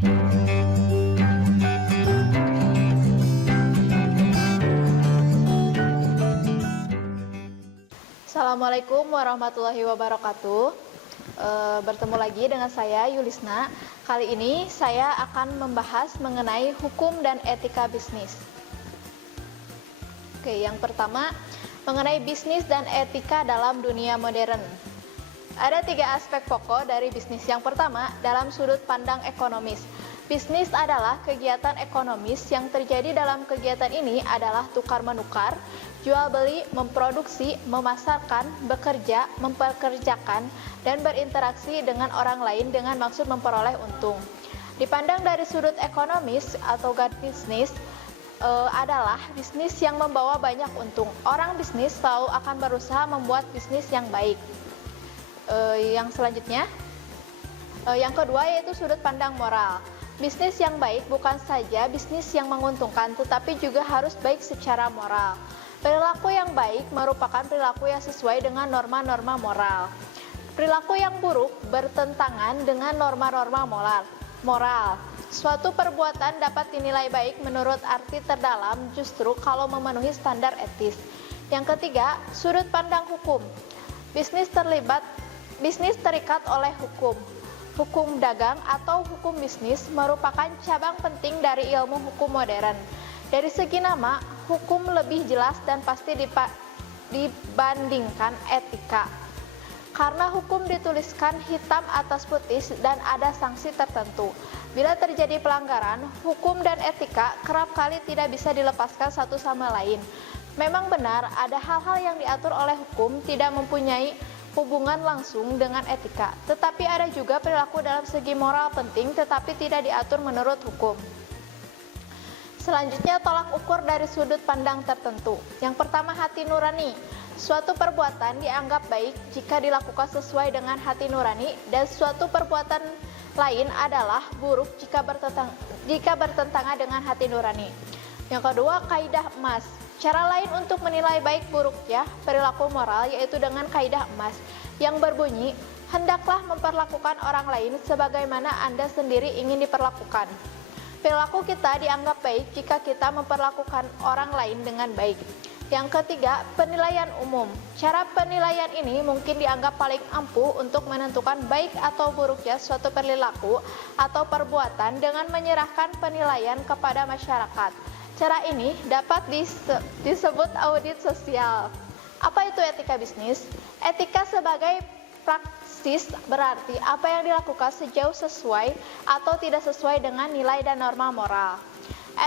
Assalamualaikum warahmatullahi wabarakatuh. Bertemu lagi dengan saya Yulisna. Kali ini saya akan membahas mengenai hukum dan etika bisnis. Oke, yang pertama mengenai bisnis dan etika dalam dunia modern. Ada 3 aspek pokok dari bisnis. Yang pertama, dalam sudut pandang ekonomis. Bisnis adalah kegiatan ekonomis yang terjadi dalam kegiatan ini adalah tukar-menukar, jual beli, memproduksi, memasarkan, bekerja, mempekerjakan, dan berinteraksi dengan orang lain dengan maksud memperoleh untung. Dipandang dari sudut ekonomis atau bisnis adalah bisnis yang membawa banyak untung. Orang bisnis selalu akan berusaha membuat bisnis yang baik. Yang selanjutnya, yang kedua yaitu sudut pandang moral. Bisnis yang baik bukan saja bisnis yang menguntungkan, tetapi juga harus baik secara moral. Perilaku yang baik merupakan perilaku yang sesuai dengan norma-norma moral. Perilaku yang buruk bertentangan dengan norma-norma moral. Suatu perbuatan dapat dinilai baik menurut arti terdalam justru kalau memenuhi standar etis. Yang ketiga, sudut pandang hukum. Bisnis terikat oleh hukum. Hukum dagang atau hukum bisnis merupakan cabang penting dari ilmu hukum modern. Dari segi nama, hukum lebih jelas dan pasti dibandingkan etika. Karena hukum dituliskan hitam atas putih dan ada sanksi tertentu. Bila terjadi pelanggaran, hukum dan etika kerap kali tidak bisa dilepaskan satu sama lain. Memang benar ada hal-hal yang diatur oleh hukum tidak mempunyai hubungan langsung dengan etika, tetapi ada juga perilaku dalam segi moral penting tetapi tidak diatur menurut hukum. Selanjutnya, tolak ukur dari sudut pandang tertentu. Yang pertama, hati nurani. Suatu perbuatan dianggap baik jika dilakukan sesuai dengan hati nurani, dan suatu perbuatan lain adalah buruk jika bertentangan dengan hati nurani. Yang kedua, kaidah emas. Cara lain untuk menilai baik buruknya perilaku moral yaitu dengan kaidah emas yang berbunyi, hendaklah memperlakukan orang lain sebagaimana Anda sendiri ingin diperlakukan. Perilaku kita dianggap baik jika kita memperlakukan orang lain dengan baik. Yang ketiga, penilaian umum. Cara penilaian ini mungkin dianggap paling ampuh untuk menentukan baik atau buruknya suatu perilaku atau perbuatan dengan menyerahkan penilaian kepada masyarakat. Cara ini dapat disebut audit sosial. Apa itu etika bisnis? Etika sebagai praksis berarti apa yang dilakukan sejauh sesuai atau tidak sesuai dengan nilai dan norma moral.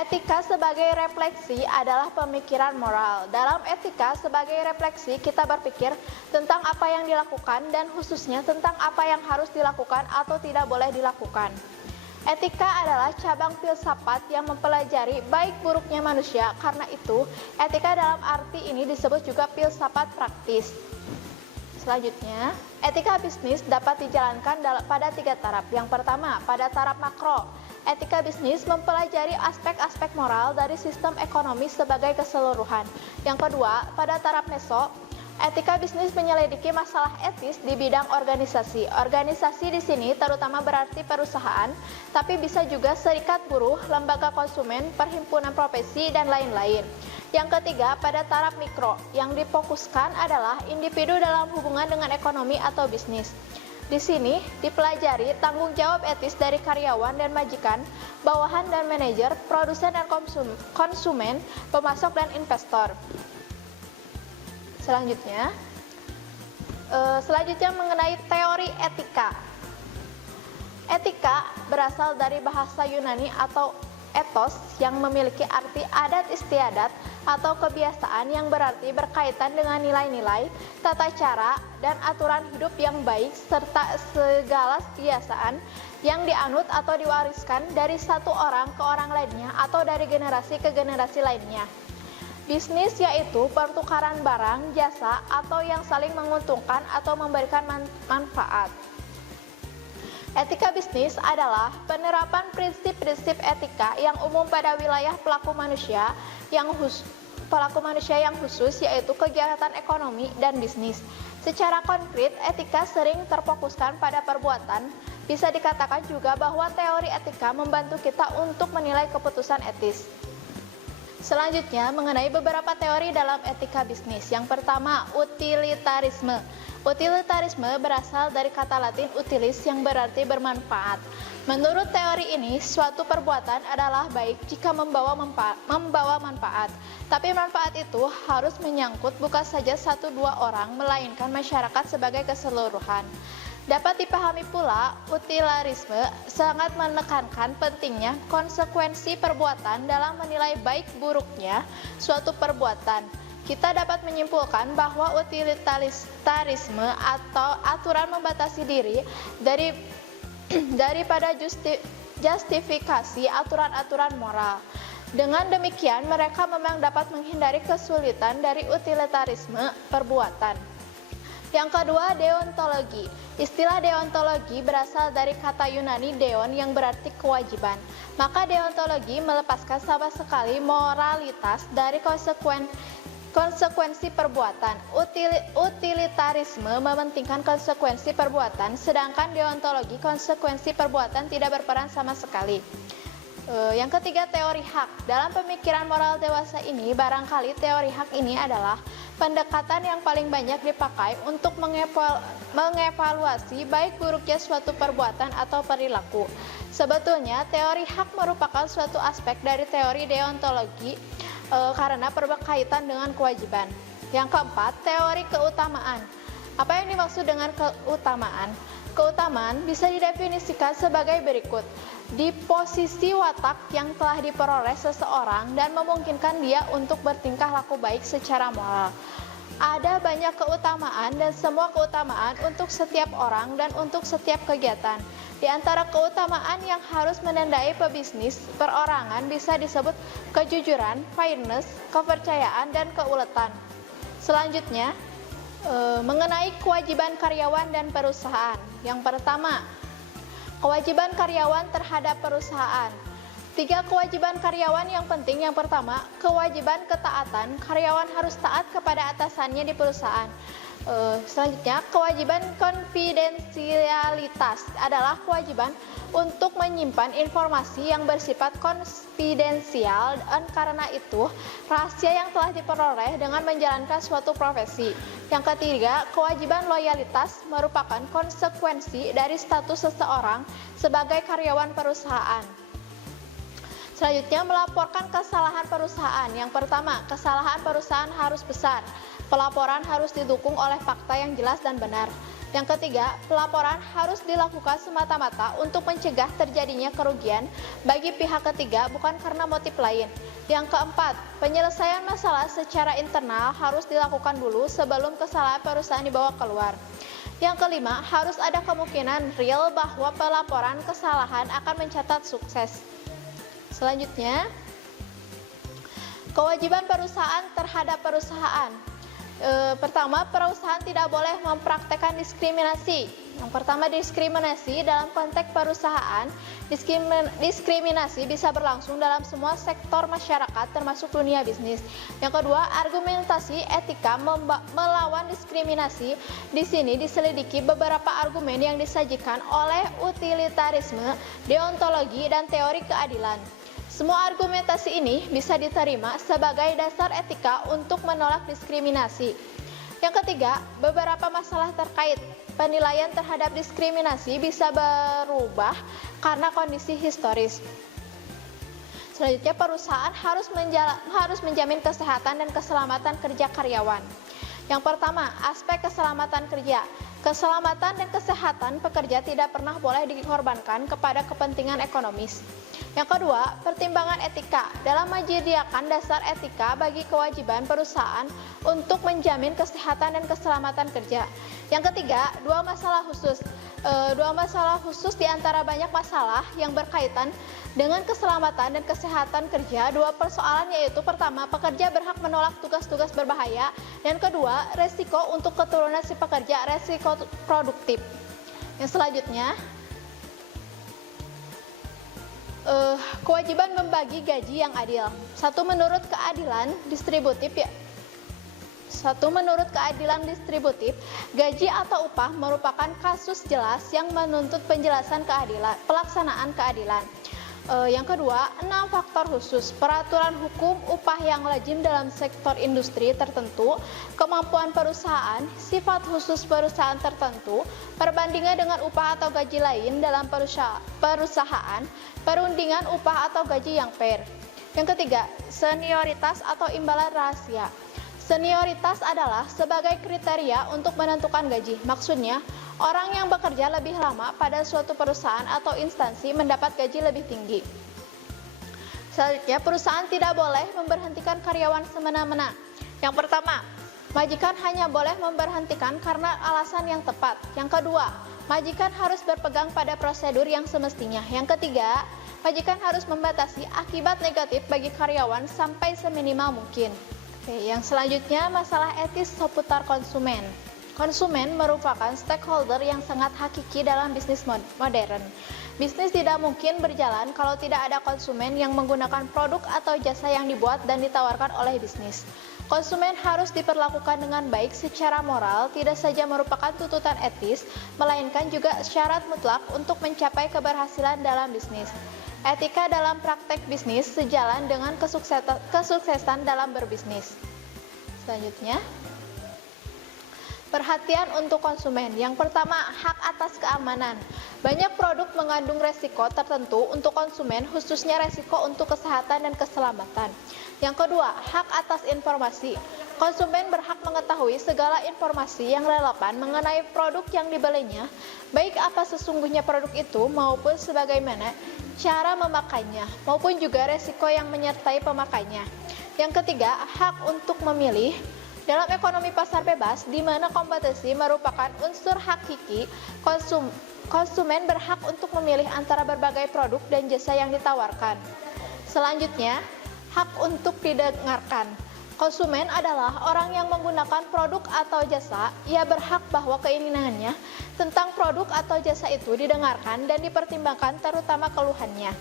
Etika sebagai refleksi adalah pemikiran moral. Dalam etika sebagai refleksi, kita berpikir tentang apa yang dilakukan dan khususnya tentang apa yang harus dilakukan atau tidak boleh dilakukan. Etika adalah cabang filsafat yang mempelajari baik buruknya manusia. Karena itu, etika dalam arti ini disebut juga filsafat praktis. Selanjutnya, etika bisnis dapat dijalankan pada 3 taraf. Yang pertama, pada taraf makro. Etika bisnis mempelajari aspek-aspek moral dari sistem ekonomi sebagai keseluruhan. Yang kedua, pada taraf meso, etika bisnis menyelidiki masalah etis di bidang organisasi. Organisasi di sini terutama berarti perusahaan, tapi bisa juga serikat buruh, lembaga konsumen, perhimpunan profesi, dan lain-lain. Yang ketiga, pada taraf mikro, yang difokuskan adalah individu dalam hubungan dengan ekonomi atau bisnis. Di sini dipelajari tanggung jawab etis dari karyawan dan majikan, bawahan dan manajer, produsen dan konsumen, pemasok dan investor. Selanjutnya mengenai teori etika. Etika berasal dari bahasa Yunani atau ethos yang memiliki arti adat istiadat atau kebiasaan yang berarti berkaitan dengan nilai-nilai, tata cara, dan aturan hidup yang baik serta segala kebiasaan yang dianut atau diwariskan dari satu orang ke orang lainnya atau dari generasi ke generasi lainnya. Bisnis yaitu pertukaran barang, jasa, atau yang saling menguntungkan atau memberikan manfaat. Etika bisnis adalah penerapan prinsip-prinsip etika yang umum pada wilayah pelaku manusia yang khusus yaitu kegiatan ekonomi dan bisnis. Secara konkret, etika sering terfokuskan pada perbuatan, Bisa dikatakan juga bahwa teori etika membantu kita untuk menilai keputusan etis. Selanjutnya, mengenai beberapa teori dalam etika bisnis. Yang pertama, utilitarisme. Utilitarisme berasal dari kata Latin utilis yang berarti bermanfaat. Menurut teori ini, suatu perbuatan adalah baik jika membawa manfaat. Tapi manfaat itu harus menyangkut bukan saja 1-2 orang, melainkan masyarakat sebagai keseluruhan. Dapat dipahami pula, utilitarisme sangat menekankan pentingnya konsekuensi perbuatan dalam menilai baik buruknya suatu perbuatan. Kita dapat menyimpulkan bahwa utilitarisme atau aturan membatasi diri daripada justifikasi aturan-aturan moral. Dengan demikian, mereka memang dapat menghindari kesulitan dari utilitarisme perbuatan. Yang kedua, deontologi. Istilah deontologi berasal dari kata Yunani deon yang berarti kewajiban. Maka deontologi melepaskan sama sekali moralitas dari konsekuensi perbuatan. Utilitarisme mementingkan konsekuensi perbuatan, sedangkan deontologi konsekuensi perbuatan tidak berperan sama sekali. Yang ketiga, teori hak. Dalam pemikiran moral dewasa ini, barangkali teori hak ini adalah pendekatan yang paling banyak dipakai untuk mengevaluasi baik buruknya suatu perbuatan atau perilaku. Sebetulnya, teori hak merupakan suatu aspek dari teori deontologi karena berkaitan dengan kewajiban. Yang keempat, teori keutamaan. Apa yang dimaksud dengan keutamaan? Keutamaan bisa didefinisikan sebagai berikut. Di posisi watak yang telah diperoleh seseorang dan memungkinkan dia untuk bertingkah laku baik secara moral. Ada banyak keutamaan dan semua keutamaan untuk setiap orang dan untuk setiap kegiatan. Di antara keutamaan yang harus menandai pebisnis perorangan bisa disebut kejujuran, fairness, kepercayaan, dan keuletan. Selanjutnya, mengenai kewajiban karyawan dan perusahaan. Yang pertama, kewajiban karyawan terhadap perusahaan. 3 kewajiban karyawan yang penting. Yang pertama, kewajiban ketaatan. Karyawan harus taat kepada atasannya di perusahaan. Selanjutnya, kewajiban konfidensialitas adalah kewajiban untuk menyimpan informasi yang bersifat konfidensial, dan karena itu rahasia yang telah diperoleh dengan menjalankan suatu profesi. Yang ketiga, kewajiban loyalitas merupakan konsekuensi dari status seseorang sebagai karyawan perusahaan. Selanjutnya, melaporkan kesalahan perusahaan. Yang pertama, kesalahan perusahaan harus besar. Pelaporan harus didukung oleh fakta yang jelas dan benar. Yang ketiga, pelaporan harus dilakukan semata-mata untuk mencegah terjadinya kerugian bagi pihak ketiga, bukan karena motif lain. Yang keempat, penyelesaian masalah secara internal harus dilakukan dulu sebelum kesalahan perusahaan dibawa keluar. Yang kelima, harus ada kemungkinan real bahwa pelaporan kesalahan akan mencatat sukses. Selanjutnya, kewajiban perusahaan terhadap perusahaan. Pertama, perusahaan tidak boleh mempraktekkan diskriminasi. Yang pertama, diskriminasi dalam konteks perusahaan. Diskriminasi bisa berlangsung dalam semua sektor masyarakat termasuk dunia bisnis. Yang kedua, argumentasi etika melawan diskriminasi. Di sini diselidiki beberapa argumen yang disajikan oleh utilitarisme, deontologi, dan teori keadilan. Semua argumentasi ini bisa diterima sebagai dasar etika untuk menolak diskriminasi. Yang ketiga, beberapa masalah terkait penilaian terhadap diskriminasi bisa berubah karena kondisi historis. Selanjutnya, perusahaan harus menjamin kesehatan dan keselamatan kerja karyawan. Yang pertama, aspek keselamatan kerja. Keselamatan dan kesehatan pekerja tidak pernah boleh dikorbankan kepada kepentingan ekonomis. Yang kedua, pertimbangan etika. Dalam menyediakan dasar etika bagi kewajiban perusahaan untuk menjamin kesehatan dan keselamatan kerja. Yang ketiga, dua masalah khusus di antara banyak masalah yang berkaitan dengan keselamatan dan kesehatan kerja. Dua persoalan yaitu, pertama, pekerja berhak menolak tugas-tugas berbahaya, dan kedua, resiko untuk keturunan si pekerja, resiko produktif. Yang selanjutnya, kewajiban membagi gaji yang adil. Satu, menurut keadilan distributif ya. Menurut keadilan distributif, gaji atau upah merupakan kasus jelas yang menuntut penjelasan pelaksanaan keadilan. Yang kedua, 6 faktor khusus, peraturan hukum, upah yang lazim dalam sektor industri tertentu, kemampuan perusahaan, sifat khusus perusahaan tertentu, perbandingan dengan upah atau gaji lain dalam perusahaan, perundingan upah atau gaji yang fair. Yang ketiga, senioritas atau imbalan rahasia. Senioritas adalah sebagai kriteria untuk menentukan gaji. Maksudnya, orang yang bekerja lebih lama pada suatu perusahaan atau instansi mendapat gaji lebih tinggi. Selanjutnya, perusahaan tidak boleh memberhentikan karyawan semena-mena. Yang pertama, majikan hanya boleh memberhentikan karena alasan yang tepat. Yang kedua, majikan harus berpegang pada prosedur yang semestinya. Yang ketiga, majikan harus membatasi akibat negatif bagi karyawan sampai seminimal mungkin. Oke, yang selanjutnya masalah etis seputar konsumen. Konsumen merupakan stakeholder yang sangat hakiki dalam bisnis modern. Bisnis tidak mungkin berjalan kalau tidak ada konsumen yang menggunakan produk atau jasa yang dibuat dan ditawarkan oleh bisnis. Konsumen harus diperlakukan dengan baik secara moral, tidak saja merupakan tuntutan etis, melainkan juga syarat mutlak untuk mencapai keberhasilan dalam bisnis. Etika dalam praktek bisnis sejalan dengan kesuksesan dalam berbisnis. Selanjutnya, perhatian untuk konsumen. Yang pertama, hak atas keamanan. Banyak produk mengandung resiko tertentu untuk konsumen, khususnya resiko untuk kesehatan dan keselamatan. Yang kedua, hak atas informasi. Konsumen berhak mengetahui segala informasi yang relevan mengenai produk yang dibelinya, baik apa sesungguhnya produk itu maupun sebagaimana cara memakainya, maupun juga resiko yang menyertai pemakainya. Yang ketiga, hak untuk memilih. Dalam ekonomi pasar bebas, di mana kompetisi merupakan unsur hakiki, konsumen berhak untuk memilih antara berbagai produk dan jasa yang ditawarkan. Selanjutnya, hak untuk didengarkan. Konsumen adalah orang yang menggunakan produk atau jasa. Ia berhak bahwa keinginannya tentang produk atau jasa itu didengarkan dan dipertimbangkan, terutama keluhannya.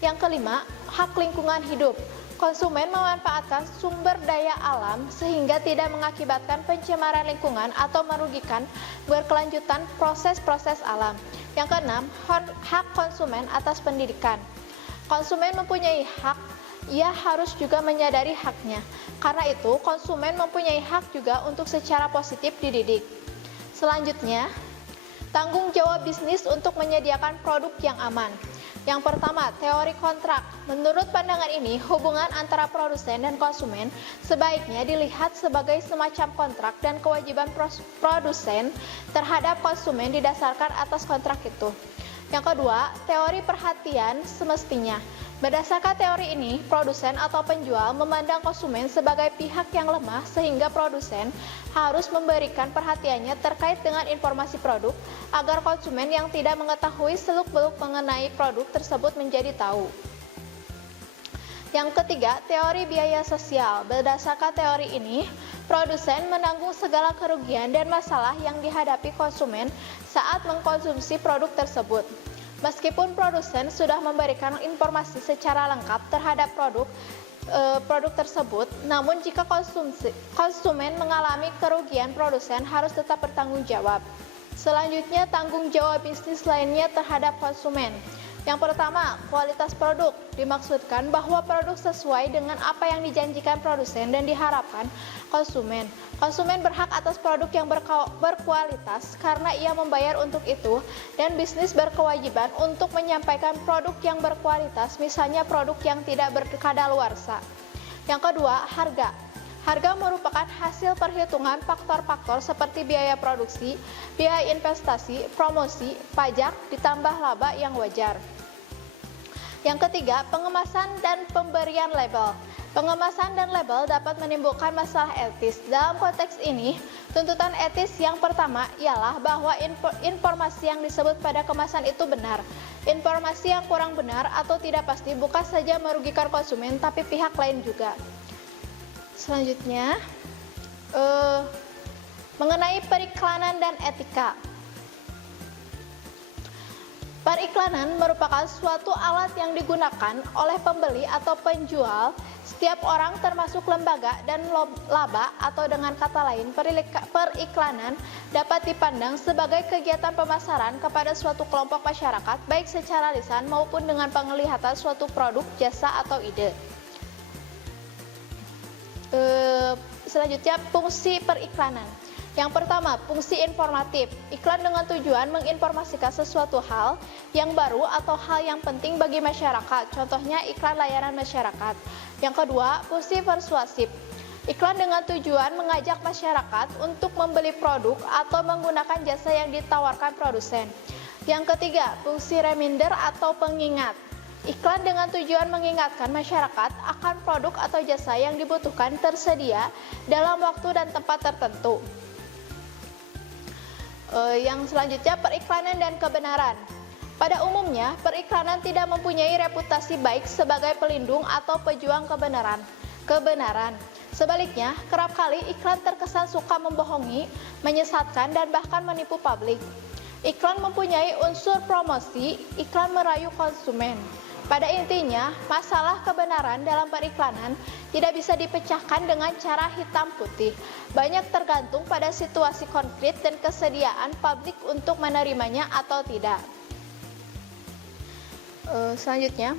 Yang kelima, hak lingkungan hidup. Konsumen memanfaatkan sumber daya alam sehingga tidak mengakibatkan pencemaran lingkungan atau merugikan berkelanjutan proses-proses alam. Yang keenam, hak konsumen atas pendidikan. Konsumen mempunyai hak, ia harus juga menyadari haknya. Karena itu, konsumen mempunyai hak juga untuk secara positif dididik. Selanjutnya, tanggung jawab bisnis untuk menyediakan produk yang aman. Yang pertama, teori kontrak. Menurut pandangan ini, hubungan antara produsen dan konsumen sebaiknya dilihat sebagai semacam kontrak dan kewajiban produsen terhadap konsumen didasarkan atas kontrak itu. Yang kedua, teori perhatian semestinya. Berdasarkan teori ini, produsen atau penjual memandang konsumen sebagai pihak yang lemah sehingga produsen harus memberikan perhatiannya terkait dengan informasi produk agar konsumen yang tidak mengetahui seluk-beluk mengenai produk tersebut menjadi tahu. Yang ketiga, teori biaya sosial. Berdasarkan teori ini, produsen menanggung segala kerugian dan masalah yang dihadapi konsumen saat mengkonsumsi produk tersebut. Meskipun produsen sudah memberikan informasi secara lengkap terhadap produk tersebut, namun jika konsumen mengalami kerugian, produsen harus tetap bertanggung jawab. Selanjutnya, tanggung jawab bisnis lainnya terhadap konsumen. Yang pertama, kualitas produk. Dimaksudkan bahwa produk sesuai dengan apa yang dijanjikan produsen dan diharapkan konsumen. Konsumen berhak atas produk yang berkualitas karena ia membayar untuk itu, dan bisnis berkewajiban untuk menyampaikan produk yang berkualitas, misalnya produk yang tidak berkadaluarsa. Yang kedua, harga. Harga merupakan hasil perhitungan faktor-faktor seperti biaya produksi, biaya investasi, promosi, pajak, ditambah laba yang wajar. Yang ketiga, pengemasan dan pemberian label. Pengemasan dan label dapat menimbulkan masalah etis. Dalam konteks ini, tuntutan etis yang pertama ialah bahwa informasi yang disebut pada kemasan itu benar. Informasi yang kurang benar atau tidak pasti bukan saja merugikan konsumen, tapi pihak lain juga. Selanjutnya, mengenai periklanan dan etika. Periklanan merupakan suatu alat yang digunakan oleh pembeli atau penjual, setiap orang termasuk lembaga dan laba, atau dengan kata lain periklanan dapat dipandang sebagai kegiatan pemasaran kepada suatu kelompok masyarakat baik secara lisan maupun dengan penglihatan suatu produk, jasa, atau ide. Selanjutnya, fungsi periklanan. Yang pertama, fungsi informatif. Iklan dengan tujuan menginformasikan sesuatu hal yang baru atau hal yang penting bagi masyarakat. Contohnya iklan layanan masyarakat. Yang kedua, fungsi persuasif. Iklan dengan tujuan mengajak masyarakat untuk membeli produk atau menggunakan jasa yang ditawarkan produsen. Yang ketiga, fungsi reminder atau pengingat. Iklan dengan tujuan mengingatkan masyarakat akan produk atau jasa yang dibutuhkan tersedia dalam waktu dan tempat tertentu. Yang selanjutnya, periklanan dan kebenaran. Pada umumnya, periklanan tidak mempunyai reputasi baik sebagai pelindung atau pejuang kebenaran. Sebaliknya, kerap kali iklan terkesan suka membohongi, menyesatkan, dan bahkan menipu publik. Iklan mempunyai unsur promosi, iklan merayu konsumen. Pada intinya, masalah kebenaran dalam periklanan tidak bisa dipecahkan dengan cara hitam putih. Banyak tergantung pada situasi konkret dan kesediaan publik untuk menerimanya atau tidak. Selanjutnya,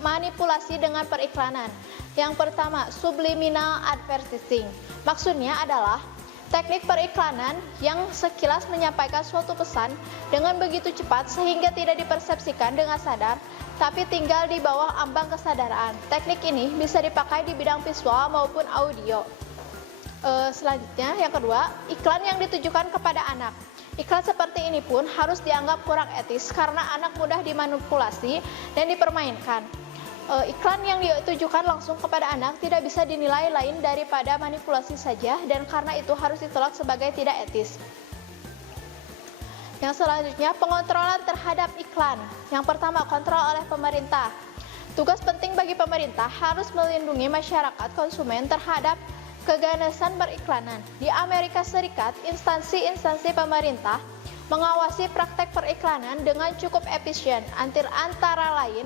manipulasi dengan periklanan. Yang pertama, subliminal advertising. Maksudnya adalah teknik periklanan yang sekilas menyampaikan suatu pesan dengan begitu cepat sehingga tidak dipersepsikan dengan sadar, tapi tinggal di bawah ambang kesadaran. Teknik ini bisa dipakai di bidang visual maupun audio. Selanjutnya, yang kedua, iklan yang ditujukan kepada anak. Iklan seperti ini pun harus dianggap kurang etis karena anak mudah dimanipulasi dan dipermainkan. Iklan yang ditujukan langsung kepada anak tidak bisa dinilai lain daripada manipulasi saja, dan karena itu harus ditolak sebagai tidak etis. Yang selanjutnya, pengontrolan terhadap iklan. Yang pertama, kontrol oleh pemerintah. Tugas penting bagi pemerintah harus melindungi masyarakat konsumen terhadap keganasan periklanan. Di Amerika Serikat, instansi-instansi pemerintah mengawasi praktek periklanan dengan cukup efisien, antara lain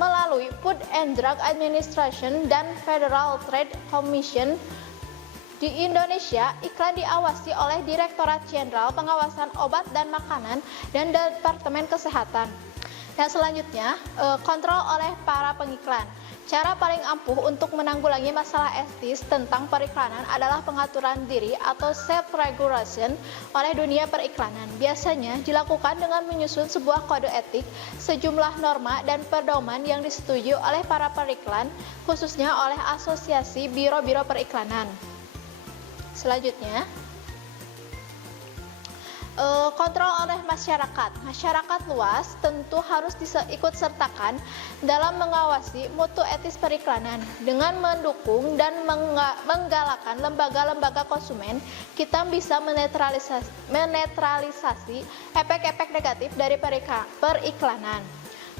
melalui Food and Drug Administration dan Federal Trade Commission. Di Indonesia, iklan diawasi oleh Direktorat Jenderal Pengawasan Obat dan Makanan dan Departemen Kesehatan. Yang selanjutnya, kontrol oleh para pengiklan. Cara paling ampuh untuk menanggulangi masalah etis tentang periklanan adalah pengaturan diri atau self-regulation oleh dunia periklanan. Biasanya dilakukan dengan menyusun sebuah kode etik, sejumlah norma dan pedoman yang disetujui oleh para periklan, khususnya oleh asosiasi biro-biro periklanan. Selanjutnya, kontrol oleh masyarakat. Masyarakat luas tentu harus ikut sertakan dalam mengawasi mutu etis periklanan. Dengan mendukung dan menggalakkan lembaga-lembaga konsumen, kita bisa menetralisasi efek-efek negatif dari periklanan.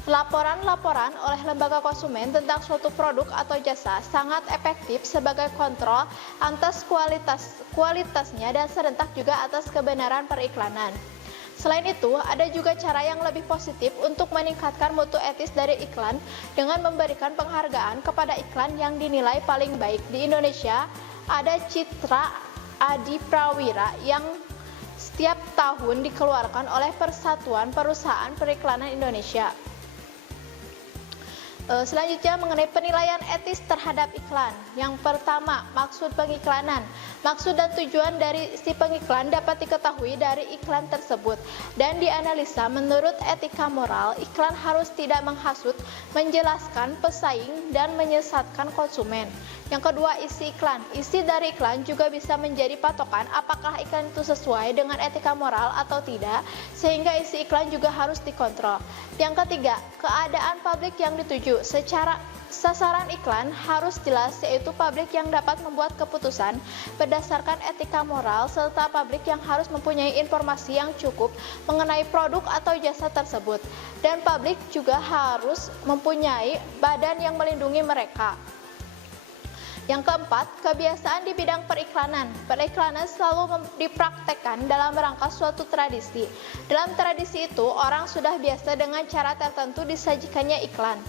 Laporan-laporan oleh lembaga konsumen tentang suatu produk atau jasa sangat efektif sebagai kontrol atas kualitasnya dan serentak juga atas kebenaran periklanan. Selain itu, ada juga cara yang lebih positif untuk meningkatkan mutu etis dari iklan dengan memberikan penghargaan kepada iklan yang dinilai paling baik. Di Indonesia, ada Citra Adi Prawira yang setiap tahun dikeluarkan oleh Persatuan Perusahaan Periklanan Indonesia. Selanjutnya, mengenai penilaian etis terhadap iklan. Yang pertama, maksud pengiklanan. Maksud dan tujuan dari si pengiklan dapat diketahui dari iklan tersebut dan dianalisa menurut etika moral. Iklan harus tidak menghasut, menjelaskan, pesaing, dan menyesatkan konsumen. Yang kedua, isi iklan. Isi dari iklan juga bisa menjadi patokan apakah iklan itu sesuai dengan etika moral atau tidak, sehingga isi iklan juga harus dikontrol. Yang ketiga, keadaan publik yang dituju. Secara sasaran iklan harus jelas, yaitu publik yang dapat membuat keputusan berdasarkan etika moral, serta publik yang harus mempunyai informasi yang cukup mengenai produk atau jasa tersebut. Dan publik juga harus mempunyai badan yang melindungi mereka. Yang keempat, kebiasaan di bidang periklanan. Periklanan selalu dipraktekkan dalam rangka suatu tradisi. Dalam tradisi itu, orang sudah biasa dengan cara tertentu disajikannya iklan.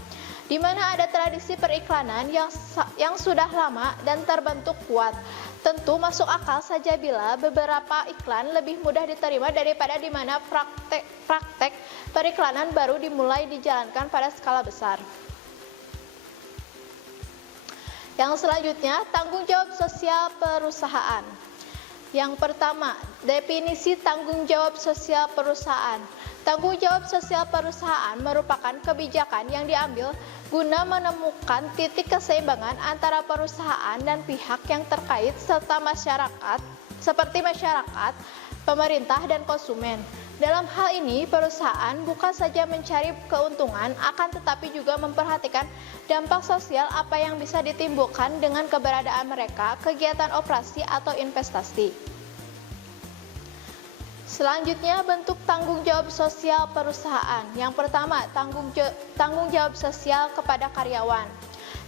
Di mana ada tradisi periklanan yang sudah lama dan terbentuk kuat. Tentu masuk akal saja bila beberapa iklan lebih mudah diterima daripada di mana praktek periklanan baru dimulai dijalankan pada skala besar. Yang selanjutnya, tanggung jawab sosial perusahaan. Yang pertama, definisi tanggung jawab sosial perusahaan. Tanggung jawab sosial perusahaan merupakan kebijakan yang diambil guna menemukan titik keseimbangan antara perusahaan dan pihak yang terkait serta masyarakat, seperti masyarakat, pemerintah, dan konsumen. Dalam hal ini, perusahaan bukan saja mencari keuntungan, akan tetapi juga memperhatikan dampak sosial apa yang bisa ditimbulkan dengan keberadaan mereka, kegiatan operasi atau investasi. Selanjutnya, bentuk tanggung jawab sosial perusahaan. Yang pertama, tanggung jawab sosial kepada karyawan.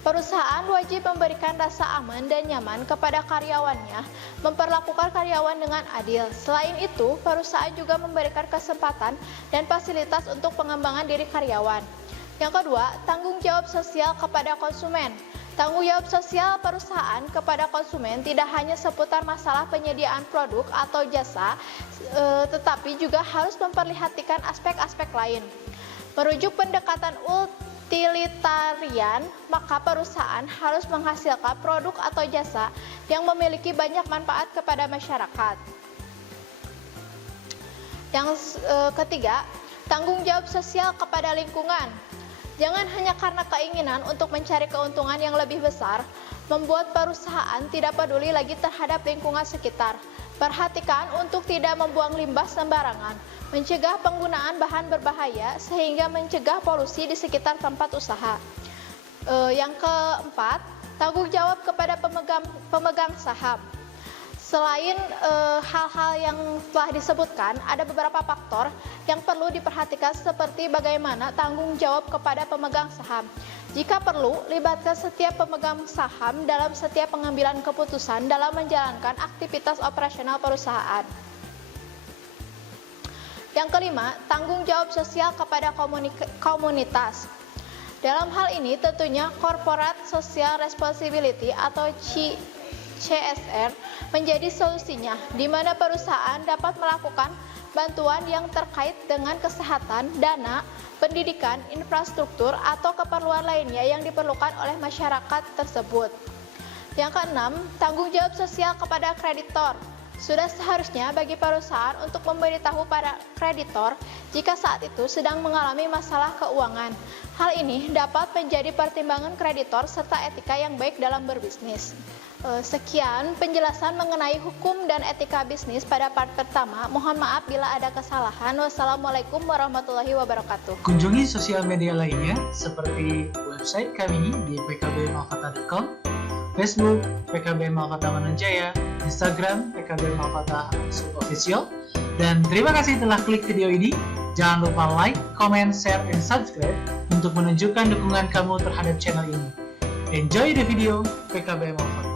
Perusahaan wajib memberikan rasa aman dan nyaman kepada karyawannya, memperlakukan karyawan dengan adil. Selain itu, perusahaan juga memberikan kesempatan dan fasilitas untuk pengembangan diri karyawan. Yang kedua, tanggung jawab sosial kepada konsumen. Tanggung jawab sosial perusahaan kepada konsumen tidak hanya seputar masalah penyediaan produk atau jasa, tetapi juga harus memperlihatkan aspek-aspek lain. Merujuk pendekatan utilitarian, maka perusahaan harus menghasilkan produk atau jasa yang memiliki banyak manfaat kepada masyarakat. Yang ketiga, tanggung jawab sosial kepada lingkungan. Jangan hanya karena keinginan untuk mencari keuntungan yang lebih besar, membuat perusahaan tidak peduli lagi terhadap lingkungan sekitar. Perhatikan untuk tidak membuang limbah sembarangan, mencegah penggunaan bahan berbahaya sehingga mencegah polusi di sekitar tempat usaha. Yang keempat, tanggung jawab kepada pemegang saham. Selain hal-hal yang telah disebutkan, ada beberapa faktor yang perlu diperhatikan seperti bagaimana tanggung jawab kepada pemegang saham. Jika perlu, libatkan setiap pemegang saham dalam setiap pengambilan keputusan dalam menjalankan aktivitas operasional perusahaan. Yang kelima, tanggung jawab sosial kepada komunitas. Dalam hal ini tentunya Corporate Social Responsibility atau CSR menjadi solusinya, di mana perusahaan dapat melakukan bantuan yang terkait dengan kesehatan, dana, pendidikan, infrastruktur, atau keperluan lainnya yang diperlukan oleh masyarakat tersebut. Yang keenam, tanggung jawab sosial kepada kreditor. Sudah seharusnya bagi perusahaan untuk memberitahu para kreditor jika saat itu sedang mengalami masalah keuangan. Hal ini dapat menjadi pertimbangan kreditor serta etika yang baik dalam berbisnis. Sekian penjelasan mengenai hukum dan etika bisnis pada part pertama. Mohon maaf bila ada kesalahan. Wassalamualaikum warahmatullahi wabarakatuh. Kunjungi sosial media lainnya seperti website kami di pkbmalkata.com, Facebook PKB Malkata Mananjaya, Instagram PKB Malkata Official. Dan terima kasih telah klik video ini. Jangan lupa like, comment, share, dan subscribe untuk menunjukkan dukungan kamu terhadap channel ini. Enjoy the video PKB Malkata.